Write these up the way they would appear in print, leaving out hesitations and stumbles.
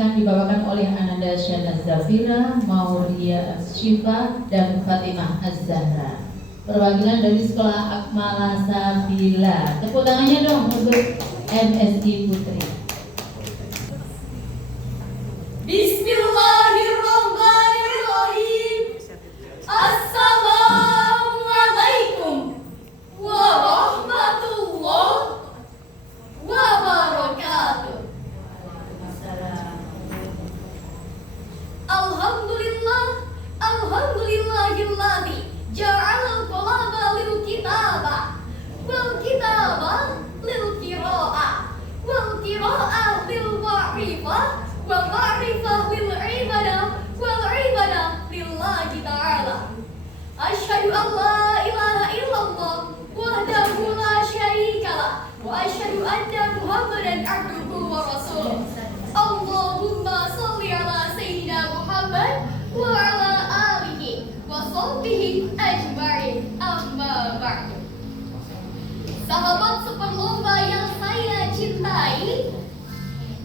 akan dibawakan oleh Ananda Syahna Zafira, Mauria Syifa, dan Fatimah Az-Zahra. Perwakilan dari Sekolah Akmala Sabila. Tepuk tangannya dong untuk MSI Putri. Bismillahirrahmanirrahim. Assalamualaikum warahmatullahi wabarakatuh. Alhamdulillahilladzi ja'alal qalama lil kitaba wal kitaba lil qira'ah wal qira'ah lil ma'rifah wal ma'rifah lil ibadah wal ibadah lillahi ta'ala. Asyhadu an la ilaha illallah wahdahu la syarikalah wa asyhadu anna Muhammadan abduhu wa rasuluh. Allahumma shalli ala sayyidina Muhammad wa ala alihi wa sahbihi ajma'in. Amma ba'du. Sahabat seperlomba yang saya cintai,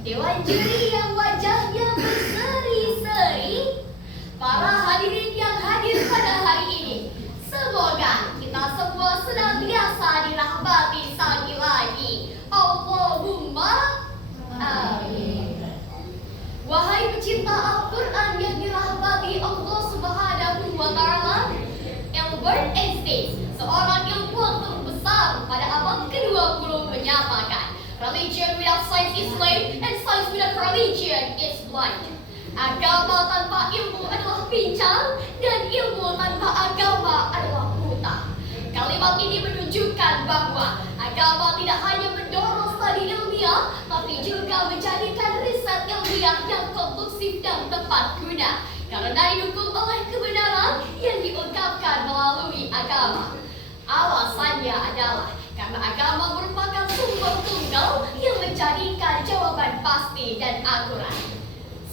dewan juri yang wajahnya berseri-seri, para hadirin yang hadir pada hari ini, semoga kita semua senantiasa dirahmati Sang Ilahi. Allahumma amin. Wahai pecinta Al-Quran yang dirahmati Allah Subhanahu wa Ta'ala, Albert Einstein, seorang ilmuwan terbesar pada abad ke-20, menyatakan, religion without science is lame, and science without religion is blind. Agama tanpa ilmu adalah pincang, dan ilmu tanpa agama adalah buta. Kalimat ini menunjukkan bahwa agama tidak hanya mendorong studi ilmiah, tapi juga menjadikan riset ilmiah yang kondusif dan tepat guna, karena didukung oleh kebenaran yang diungkapkan melalui agama. Alasannya adalah karena agama merupakan sumber tunggal yang menjadikan jawaban pasti dan akurat.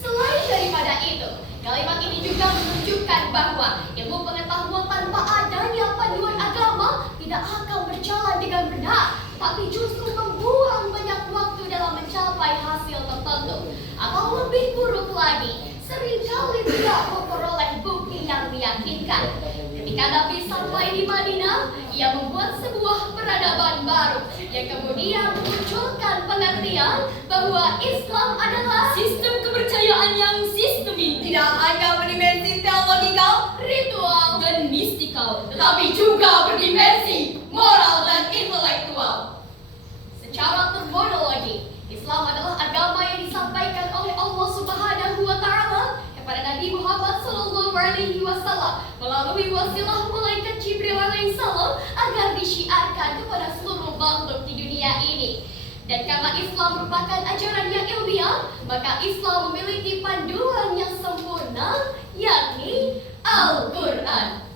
Selain daripada itu, kalimat ini juga menunjukkan bahwa ilmu pengetahuan tanpa adanya panduan agama tidak akan berjalan dengan benar, tapi justru membuang banyak waktu dalam mencapai hasil tertentu. Atau lebih buruk lagi, seringkali tidak memperoleh bukti yang meyakinkan. Ketika Nabi sampai di Madinah, ia membuat sebuah peradaban baru yang kemudian memunculkan pengertian bahwa Islam adalah sistem kepercayaan yang sistemik, tidak hanya berdimensi teologikal, ritual, dan mistikal, tetapi juga berdimensi moral dan intelektual. Secara terminologi, Islam adalah agama yang disampaikan oleh Allah Subhanahu wa Ta'ala kepada Nabi Muhammad SAW melalui wasilah malaikat Jibril alaihissalam agar disyiarkan kepada seluruh makhluk di dunia ini. Dan karena Islam merupakan ajaran yang ilmiah, maka Islam memiliki panduan yang sempurna, yakni Al-Quran.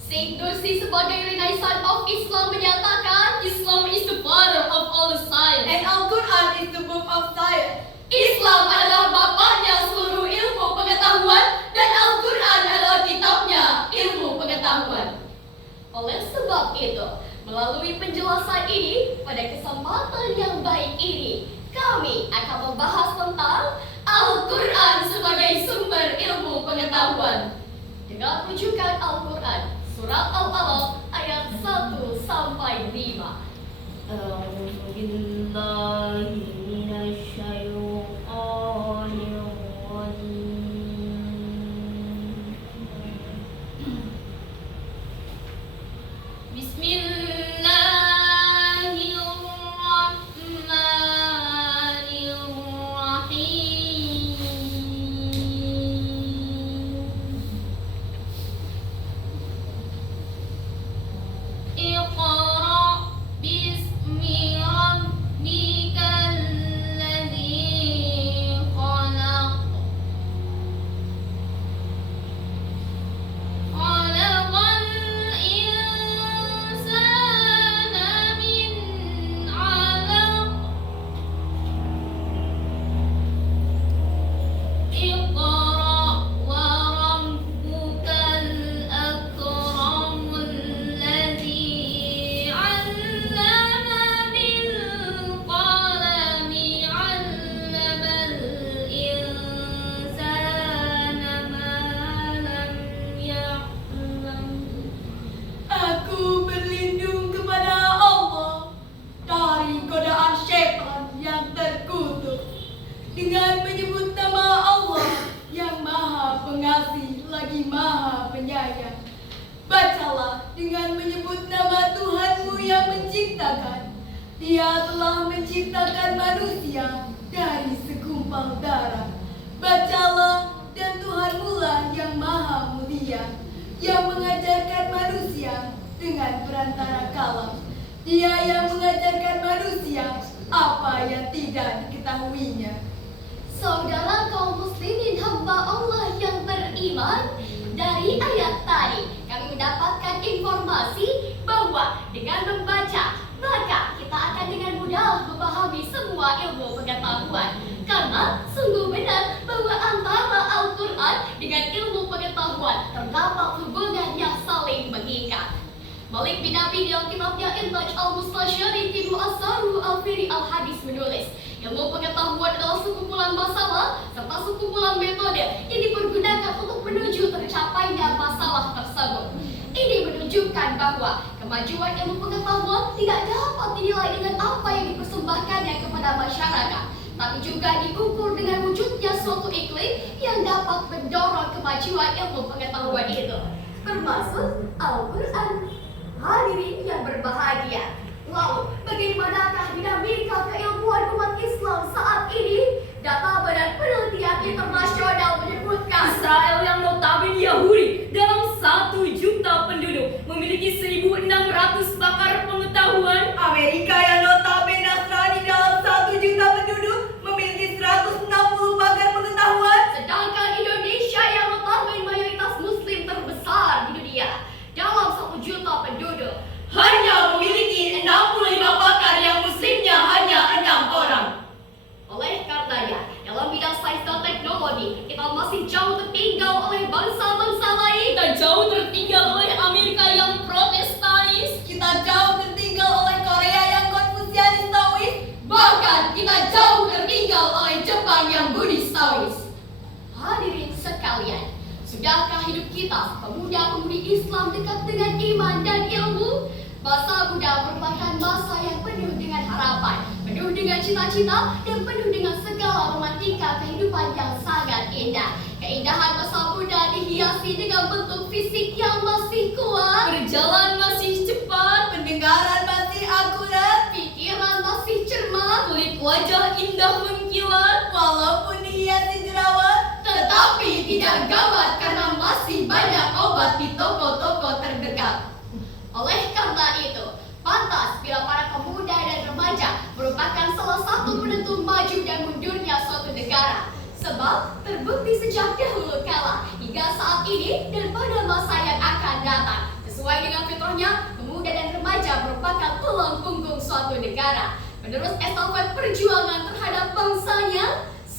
Saint Nursi sebagai Renaissance of Islam menyatakan, Islam is the father of all the science, and Al-Quran is the book of science. Islam adalah bapaknya seluruh ilmu pengetahuan, dan Al-Quran adalah kitabnya ilmu pengetahuan. Oleh sebab itu, melalui penjelasan ini, pada kesempatan yang baik ini, kami akan membahas tentang Al-Quran sebagai sumber ilmu pengetahuan. Dengan rujukan Al-Quran, Surat Al-Alaq ayat 1 sampai 5. Iqra bismi rabbikal pengasih lagi maha penyayang. Bacalah dengan menyebut nama Tuhanmu yang menciptakan. Dia telah menciptakan manusia dari segumpal darah. Bacalah, dan Tuhanmu lah yang maha mulia, yang mengajarkan manusia dengan perantara kalam. Dia yang mengajarkan manusia apa yang tidak diketahuinya. Saudara kaum muslimin hamba Allah yang beriman, dari ayat tadi kami mendapatkan informasi bahwa dengan membaca maka kita akan dengan mudah memahami semua ilmu pengetahuan. Karena sungguh benar bahwa antara Al-Quran dengan ilmu pengetahuan terdapat hubungan yang saling mengikat. Malik bin Abi dalam kitabnya Intaj al-Mustashari fi Mu'assaru al-Firi al-Hadis menulis, ilmu pengetahuan adalah sekumpulan masalah serta sekumpulan metode yang dipergunakan untuk menuju tercapainya masalah tersebut. Ini menunjukkan bahwa kemajuan ilmu pengetahuan tidak dapat dinilai dengan apa yang dipersembahkannya kepada masyarakat, tapi juga diukur dengan wujudnya suatu iklim yang dapat mendorong kemajuan ilmu pengetahuan itu, termasuk Al-Quran. Hadirin yang berbahagia, lalu bagaimanakah dinamika keilmuan umat Islam saat ini? Data Badan Penelitian Internasional menyebutkan Israel yang notabene Yahudi dalam 1 juta penduduk memiliki 1.600 pakar pengetahuan. Amerika yang notabene Nasrani dalam 1 juta penduduk memiliki 160 pakar pengetahuan. sedangkan Indonesia yang notabene mayoritas Muslim terbesar di dunia dalam 1 juta penduduk Hanya memiliki 65 pakar yang muslimnya hanya 6 orang. Oleh karenanya, dalam bidang sains dan teknologi, kita masih jauh tertinggal oleh bangsa-bangsa lain. Kita jauh tertinggal oleh Amerika yang protestanis. Kita jauh tertinggal oleh Korea yang konfusianis Taois. Bahkan kita jauh tertinggal oleh Jepang yang Buddhis Taois. Hadirin sekalian, sudahkah hidup kita, pemuda-pemudi Islam, dekat dengan iman dan ilmu? Masa muda merupakan masa yang penuh dengan harapan, penuh dengan cita-cita, dan penuh dengan segala romantika kehidupan yang sangat indah. Keindahan masa muda dihiasi dengan bentuk fisik yang masih kuat, Berjalan masih cepat, Pendengaran masih akurat, pikiran masih cermat, kulit wajah indah mengkilat. walaupun dihiasi jerawat. tetapi tidak gawat karena masih banyak obat di toko-toko terdekat. Oleh karena itu, pantas bila para pemuda dan remaja merupakan salah satu penentu maju dan mundurnya suatu negara. Sebab terbukti sejak dahulu kala hingga saat ini dan pada masa yang akan datang, sesuai dengan fitrahnya, pemuda dan remaja merupakan tulang punggung suatu negara, penerus estafet perjuangan terhadap bangsanya.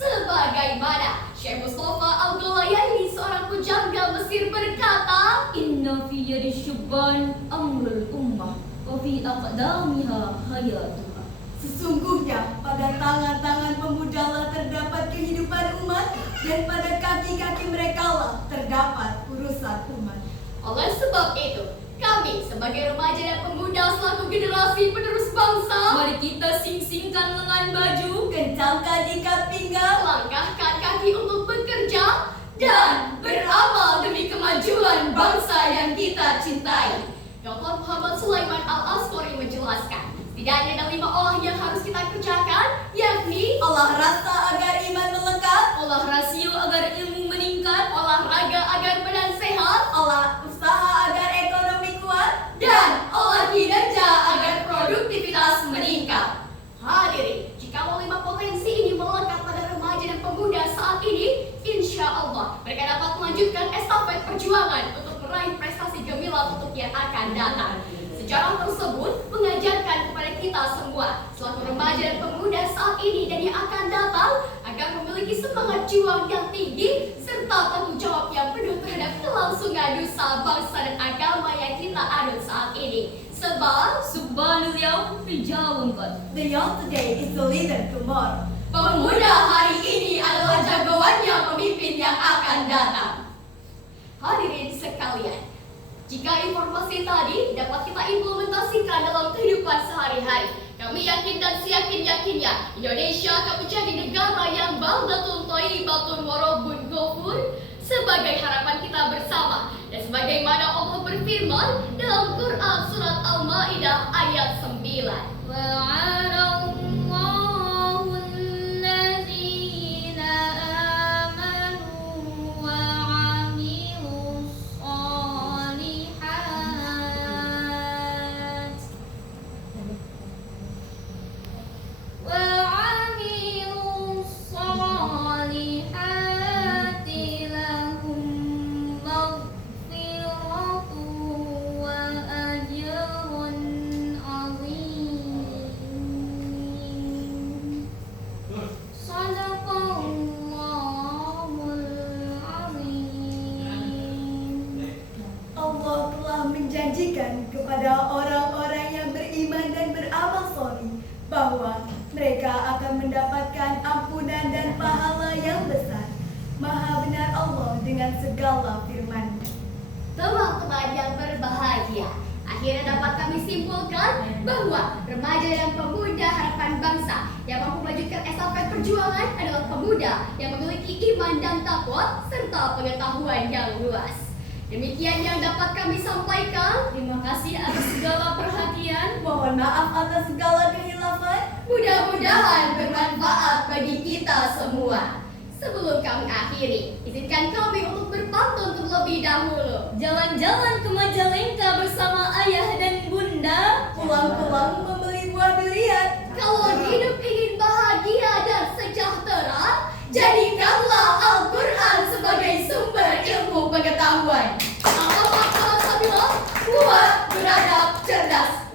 Sebagaimana Syekh Mustafa Al-Ghulayani, seorang pujangga Mesir, berkata, Inna fi yadi syubban amrul ummah wa fi aqdamiha hayatuha. Sesungguhnya pada tangan-tangan pemuda lah terdapat kehidupan umat, dan pada kaki-kaki mereka lah terdapat urusan umat. oleh sebab itu, kami sebagai remaja dan pemuda selaku generasi penerus bangsa, Mari kita sing-singkan lengan baju, Kencangkan ikat pinggang, langkahkan kaki untuk bekerja dan beramal demi kemajuan bangsa yang kita cintai. Dr. Muhammad Sulaiman Al-Asqari menjelaskan, setidaknya ada 5 olah yang harus kita kerjakan, yakni olah rasa agar iman melekat, olah rasio agar ilmu meningkat, olahraga agar badan sehat, olah usaha agar ekonomi kuat, dan olah kinerja agar produktivitas meningkat. Hadirin, jika 5 potensi ini melekat pada remaja dan pemuda saat ini, insya Allah mereka dapat melanjutkan estafet perjuangan untuk meraih prestasi gemilang untuk yang akan datang. Sejarah tersebut mengajarkan kepada kita semua selaku remaja dan pemuda saat ini dan yang akan datang agar memiliki semangat juang yang tinggi serta tanggung jawab yang penuh terhadap kelangsungan nusa bangsa dan agama yang kita anut saat ini. Sebab subhanul yaum rijalun qad. the young today is the leader tomorrow. pemuda hari ini adalah jagoannya pemimpin yang akan datang. Hadirin sekalian, jika informasi tadi dapat kita implementasikan dalam kehidupan sehari-hari, kami yakin dan seyakin-yakinnya Indonesia akan menjadi negara yang baldatun thayyibatun warabun ghafur. sebagai harapan kita bersama. Dan sebagaimana Allah berfirman dalam Quran surat Al-Maidah ayat 9. Allah telah menjanjikan kepada orang-orang yang beriman dan beramal soleh bahwa mereka akan mendapatkan ampunan dan pahala yang besar. Maha benar Allah dengan segala firman-Nya. Teman-teman yang berbahagia, akhirnya dapat kami simpulkan bahwa remaja dan pemuda harapan bangsa yang mampu melanjutkan estafet perjuangan adalah pemuda yang memiliki iman dan takwa serta pengetahuan yang luas. Demikian yang dapat kami sampaikan. Terima kasih atas segala perhatian. Mohon maaf atas segala kehilafan. Mudah-mudahan bermanfaat bagi kita semua. Sebelum kami akhiri, izinkan kami untuk berpantun terlebih dahulu. Jalan-jalan ke Majalengka bersama ayah dan bunda. Pulang-pulang membeli buah durian. Kalau hidup ingin bahagia dan sejahtera, jadikanlah Al-Quran sebagai sumber ilmu pengetahuan. Salam akal sabila, kuat, beradab, cerdas.